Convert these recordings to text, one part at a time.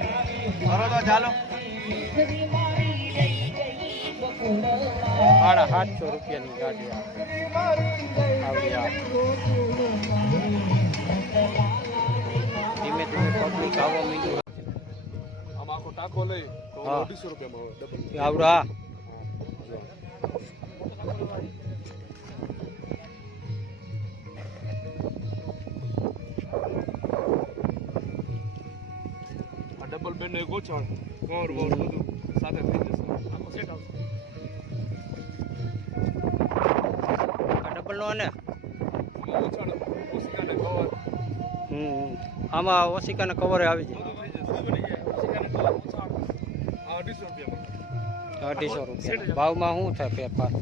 કરો તો ચાલો 750 રૂપિયાની ગાડી આવડી આ ધીમે ધીમે પબ્લિક આવવા માંડ્યું. આમ આખો ટાંકો લઈ તો 250 રૂપિયામાં ડબલ આવડો આ ડબલ બેડ ને ગોછાણ કવર વોર બધું સાથે થઈ જશે આખો સેટ આવશે. આ ડબલ નો ને ગોછાણ ઓસિકાને કવર આમાં ઓસિકાના કવર આવી બધું થઈ જશે બની જાય ઓસિકાને કવર ગોછાણ આ 250 રૂપિયામાં જાય 250 રૂપિયા ભાવમાં શું થાય ફેરફાર?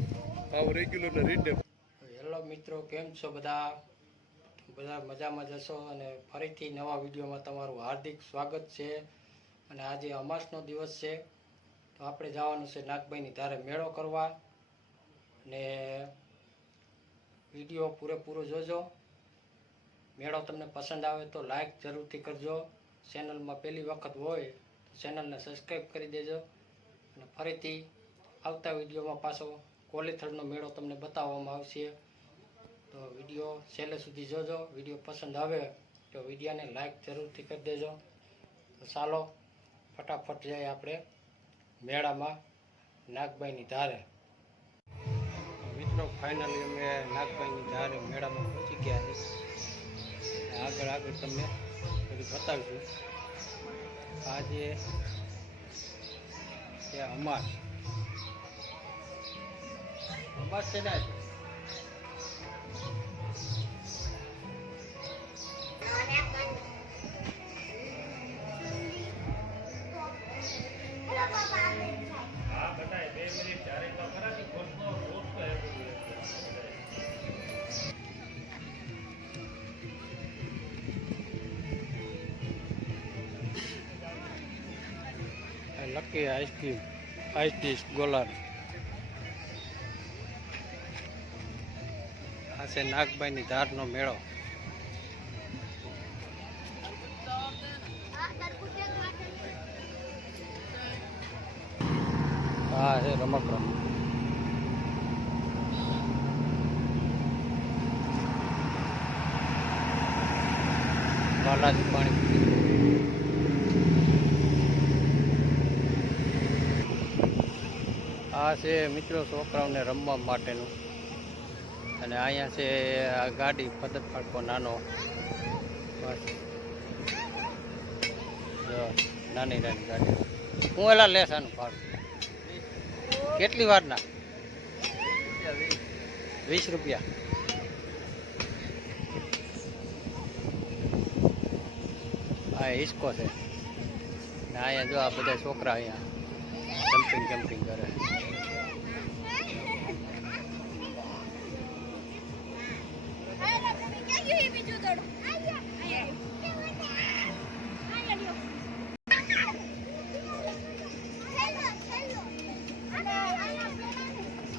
ભાવ રેગ્યુલર ને રીટેલ. હેલો મિત્રો, કેમ છો બધા મજામાં જશો અને ફરીથી નવા વિડીયોમાં તમારું હાર્દિક સ્વાગત છે. અને આજે અમાસનો દિવસ છે તો આપણે જવાનું છે નાગભાઈની ધારે મેળો કરવા. અને વિડીયો પૂરેપૂરો જોજો. મેળો તમને પસંદ આવે તો લાઈક જરૂરથી કરજો. ચેનલમાં પહેલી વખત હોય તો ચેનલને સબસ્ક્રાઈબ કરી દેજો. અને ફરીથી આવતા વિડીયોમાં પાછો કોલીથળનો મેળો તમને બતાવવામાં આવશે. તો વિડીયો છેલ્લે સુધી જોજો. વિડીયો પસંદ આવે તો વિડીયોને લાઈક જરૂરથી કરી દેજો. તો ચાલો ફટાફટ જઈએ આપણે મેળામાં નાગભાઈની ધારે. મિત્રો ફાઇનલી અમે નાગભાઈની ધારે મેળામાં પહોંચી ગયા છે. આગળ તમને બધું બતાવીશું. આજે છે અમાસ છે ને લકી આઈસ્ક્રીમ આઈસ ડીશ ગોલાર. આ છે નાગભાઈની ધારનો મેળો. હા છે રમકડમ. બાલાજી પાણી આ છે મિત્રો છોકરાઓને રમવા માટેનું. અને અહીંયા છે આ ગાડી પદ્ધત ફાડકો નાનો. બસ નાની ગાડી. હું એલા લેસ આનું ભાડું કેટલી વારના? 20 રૂપિયા. હા હિસ્કો છે ને અહીંયા જો આ બધા છોકરા અહીંયા જમ્પિંગ કરે.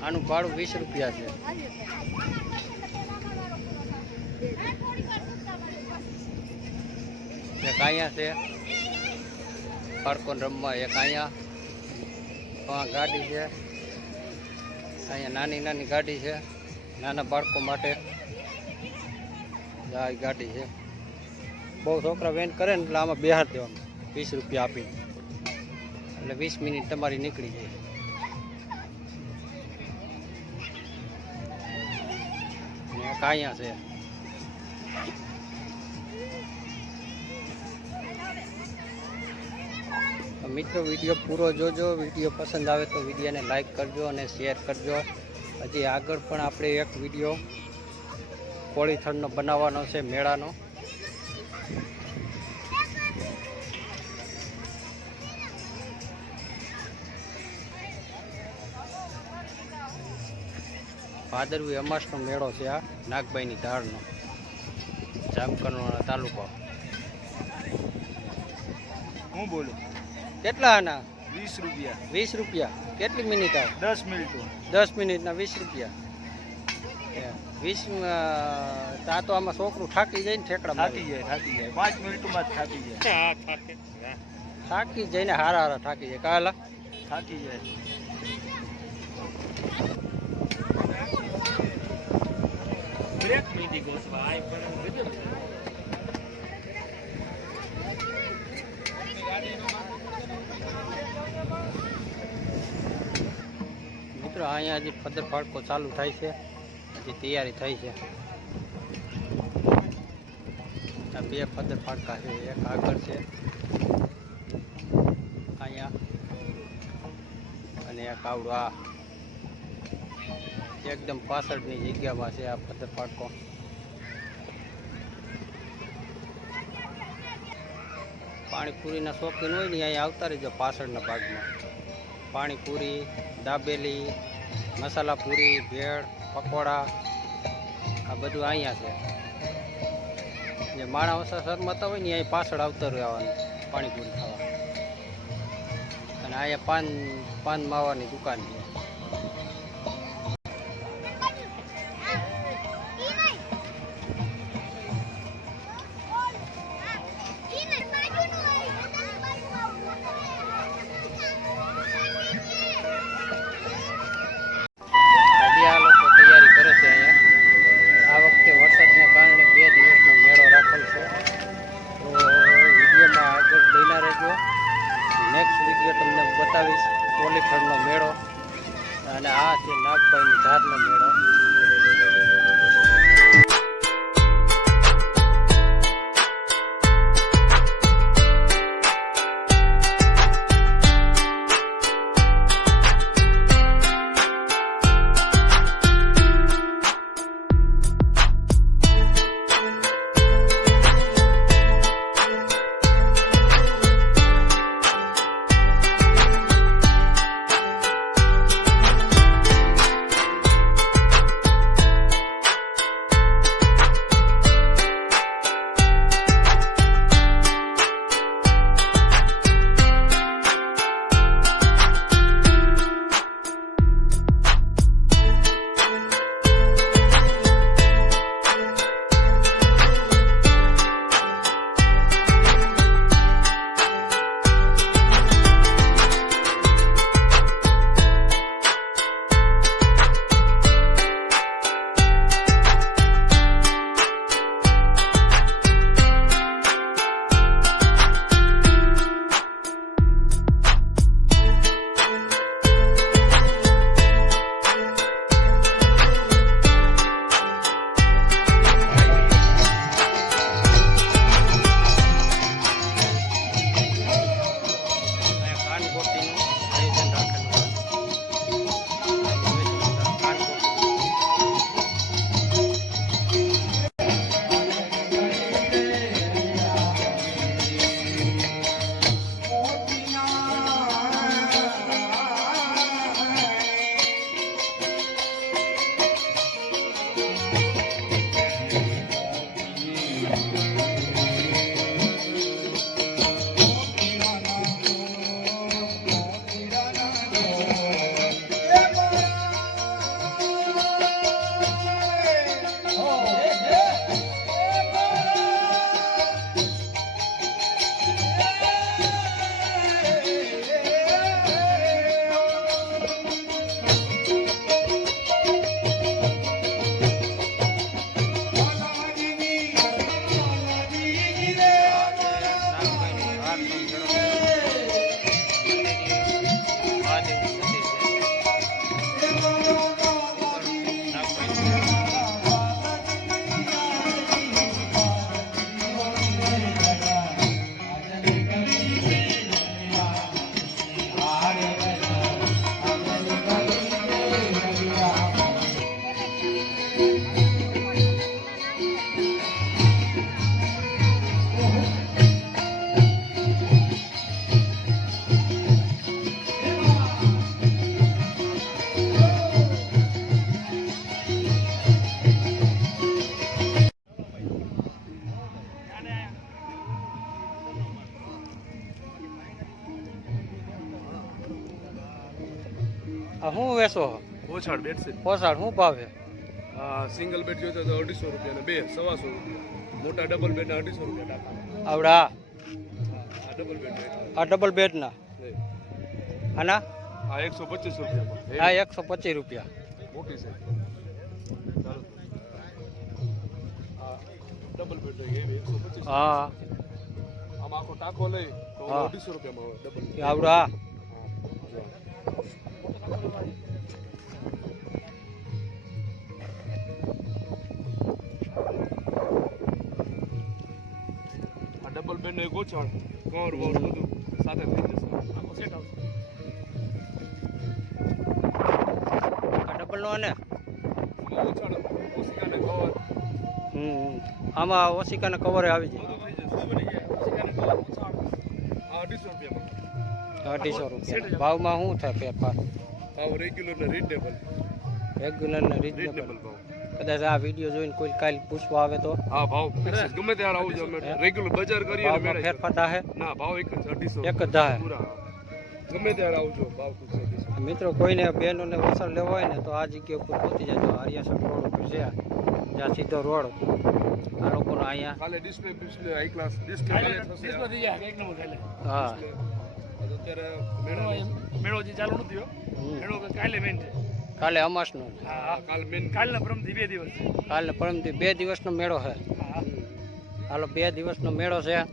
આનું ભાડું 20 રૂપિયા છે. એક અહીંયા છે બાળકોને રમવા. એક અહીંયા ગાડી છે. અહીંયા નાની ગાડી છે નાના બાળકો માટે. આ ગાડી છે. બહુ છોકરા વેન કરે ને એટલે આમાં બેહાર દેવાનું 20 રૂપિયા આપીને. એટલે 20 મિનિટ તમારી નીકળી જાય. અહીંયા છે મિત્રો. વિડીયો પૂરો જોજો. વિડીયો પસંદ આવે તો વિડીયોને લાઈક કરજો અને શેર કરજો. હજી આગળ પણ આપણે એક વિડીયો કોળીથળનો બનાવવાનો છે મેળાનો. ભાદરવી અમાસનો મેળો છે આ નાગભાઈની ધારનો, જામકંડોરણા તાલુકો. હું બોલું કેટલા આના? 20 રૂપિયા. 20 રૂપિયા. કેટલી મિનિટ આવે? 10 મિનિટ. 10 મિનિટના 20 રૂપિયા. 20 તા તો આમાં છોકરું થાકી જાય ને ઠેકડા થાકી જાય 5 મિનિટમાં જ થાકી જાય. થાકી જઈને હારા હારા થાકી જાય કાલા થાકી જાય. બ્રેક મીધી ગોસવા આઈ પણ કીધું ને. મિત્રો અહીંયા હજી પદર ફાડકો ચાલુ થાય છે, હજી તૈયારી થઈ છે. આ બે પદર ફાડકા છે, એક આગળ છે અહીંયા અને એક આવડું આ એકદમ પાછળની જગ્યામાં છે આ પદર ફાડકો. પાણીપુરીના શોખીન હોય ને અહીંયા આવતા રહેજો પાછળના ભાગમાં. પાણીપુરી, દાબેલી, મસાલા પૂરી, ભેળ, પકોડા આ બધું અહીંયા છે. જે માણસ શરમાતા હોય ને અહીં પાછળ આવતા રહેવાનું પાણીપુરી ખાવા. અને અહીંયા પાન માવાની દુકાન છે. હજી આ લોકો તૈયારી કરે છે અહીંયા. આ વખતે વરસાદને કારણે 2 દિવસનો મેળો રાખેલ છે. તો વિડીયોમાં આગળ બન્યા રહેજો. નેક્સ્ટ વિડીયો તમને બતાવીશ કોલીખડનો મેળો, અને આ છે નાગભાઈની ધારનો મેળો. આ શું વેચો? ઓછાડ બેડશીટ. પોસાડ શું ભાવે? સિંગલ બેડ જોઈતો તો 250 રૂપિયા ને 2 125 રૂપિયા. મોટા ડબલ બેડ ના 250 રૂપિયા ટાકા. આવડા આ ડબલ બેડ આ ડબલ બેડના આના આ 125 રૂપિયામાં આ 125 રૂપિયા મોટી સાઈઝ ચાલો આ ડબલ બેડ એવી 125 હા આમાં આખો ટાંકો લઈ તો હા. 250 રૂપિયામાં આવે ડબલ આવડો આ આ ડબલ બેડ નો એક ગોછાળ કવર વર બધું સાથે થઈ જશે આખો સેટ આવશે આ ડબલ નો આને આમાં ગોછાળ ઓસિકાને કવર આમાં ઓશિકાના કવરે આવી જાય બધું થઈ જશે ઓસિકાને કવર ગોછાળ આ 250 રૂપિયામાં 250 રૂપિયા ભાવમાં શું થાય ફેરફાર ભાવ રેગ્યુલર ને રીઝનેબલ રેગ્યુલર ને રીઝનેબલ રીઝનેબલ ભાવ કદાચ આ વિડીયો જોઈને કોઈ કાલ પૂછવા આવે તો હા ભાવ ગમે ત્યારે આવજો અમે રેગ્યુલર બજાર કરીએ ને ભાવમાં મેળે ફેરફાર થાય ના ભાવ એક જ 250 એક જ થાય પૂરા ગમે ત્યારે આવજો ભાવ તો છે મિત્રો કોઈને બહેનોને વસળ લેવો હોય ને તો આ જગ્યા ઉપર પહોંચી જજો આર્યાસન રોડ ઉપર છે જ્યાં સીધો રોડ આ લોકોનો અહીંયા કાલે ડિસ્પ્લે હાઈ ક્લાસ ડિસ્પ્લે થશે એક નંબર કાલે હા અત્યારે મેળો જે ચાલુ નથી થયો મેળો કાલે મેન છે કાલે અમાસનો હા કાલ મેન કાલના પરમથી 2 દિવસ કાલે પરમથી 2 દિવસનો મેળો છે હા હાલો 2 દિવસનો મેળો છે આ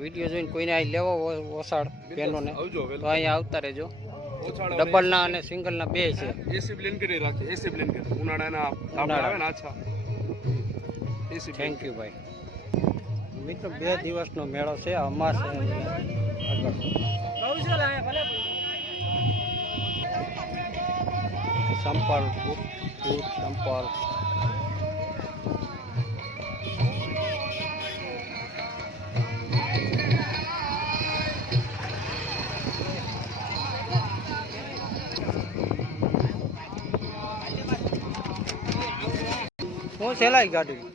વિડીયો જોઈને કોઈને અહીં લેવો ઓસાડ બહેનોને આવજો તો અહીંયા આવતા રહેજો ઓછાળ ડબલના અને સિંગલના બે છે એસી બ્લેન્કેટ રાખીએ એસી બ્લેન્કેટ ઉનાળાના આપણે આવે ને આછા એસી થેન્ક યુ ભાઈ મિત્રો 2 દિવસનો મેળો છે અમાસ આગળ સંપલ બૂટ સંપલ હું સેલાઈ ગાડી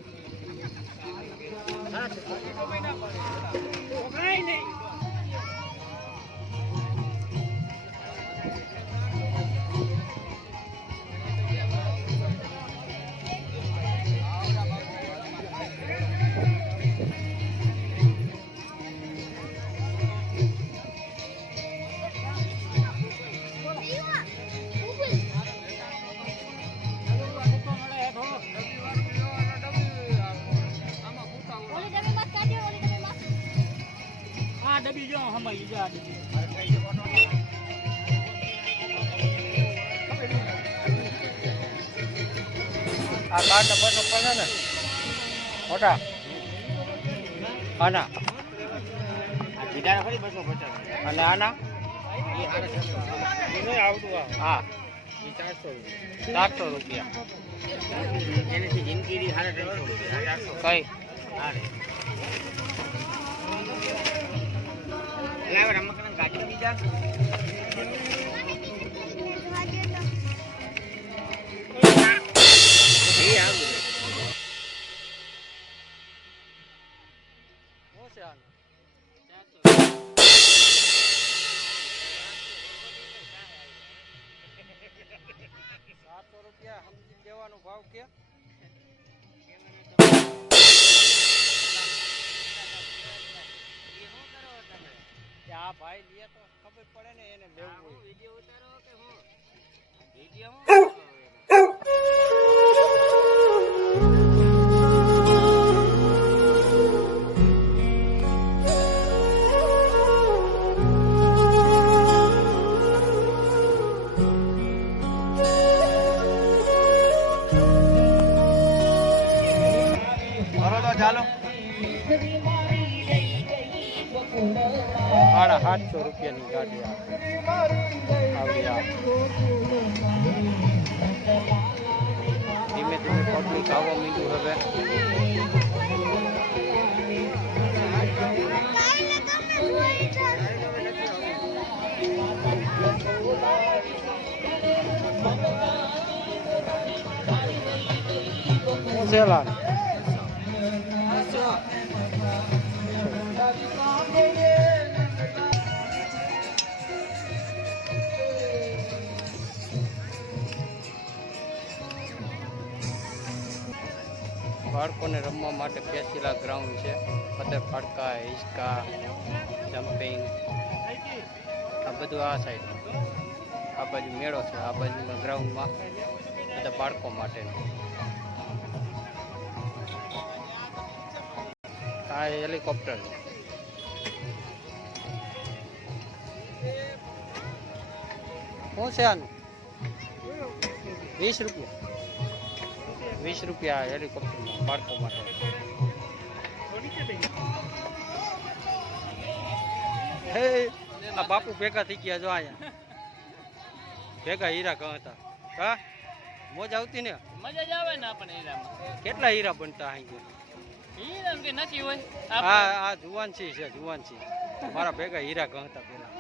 ડબી જો હમાઈ જા ડબી આ કાર્ડ નંબર છે ને મોટા આના અને આના હા 400 રૂપિયા કઈ રૂપિયા સમજી દેવાનો ભાવ કે આ ભાઈ લે તો ખબર પડે ને એને લેવું વિડિયો ઉતારો કે હું વિડિયો ચાલો 750 રૂપિયાની ગાડી આવી આ ધીમે ધીમે પબ્લિક આવવા માંડ્યું હવે સેલા બાળકોને રમવા માટે પેશિલા ગ્રાઉન્ડ છે. પથ્થર ફાડકા, હિંચકા, જમ્પિંગ, આ બધું આ સાઈડ. આ બાજુ મેળો છે, આ બાજુના ગ્રાઉન્ડમાં બધા બાળકો માટેનું. આ હેલિકોપ્ટર શું છે આનું? 20 રૂપિયા. 20 રૂપિયા હેલિકોપ્ટરમાં બાળકો માટે. હે આ બાપુ ભેગા થઈ ગયા જો અહીંયા. ભેગા હીરા કહા હતા. હા મોજ આવતી ને? મજા જ આવે ને આપણે હીરામાં. કેટલા હીરા બનતા અહીં? હીરા કે નથી હોય. આ જુવાનસી છે, જુવાનસી. મારા ભેગા હીરા કહા હતા પેલા.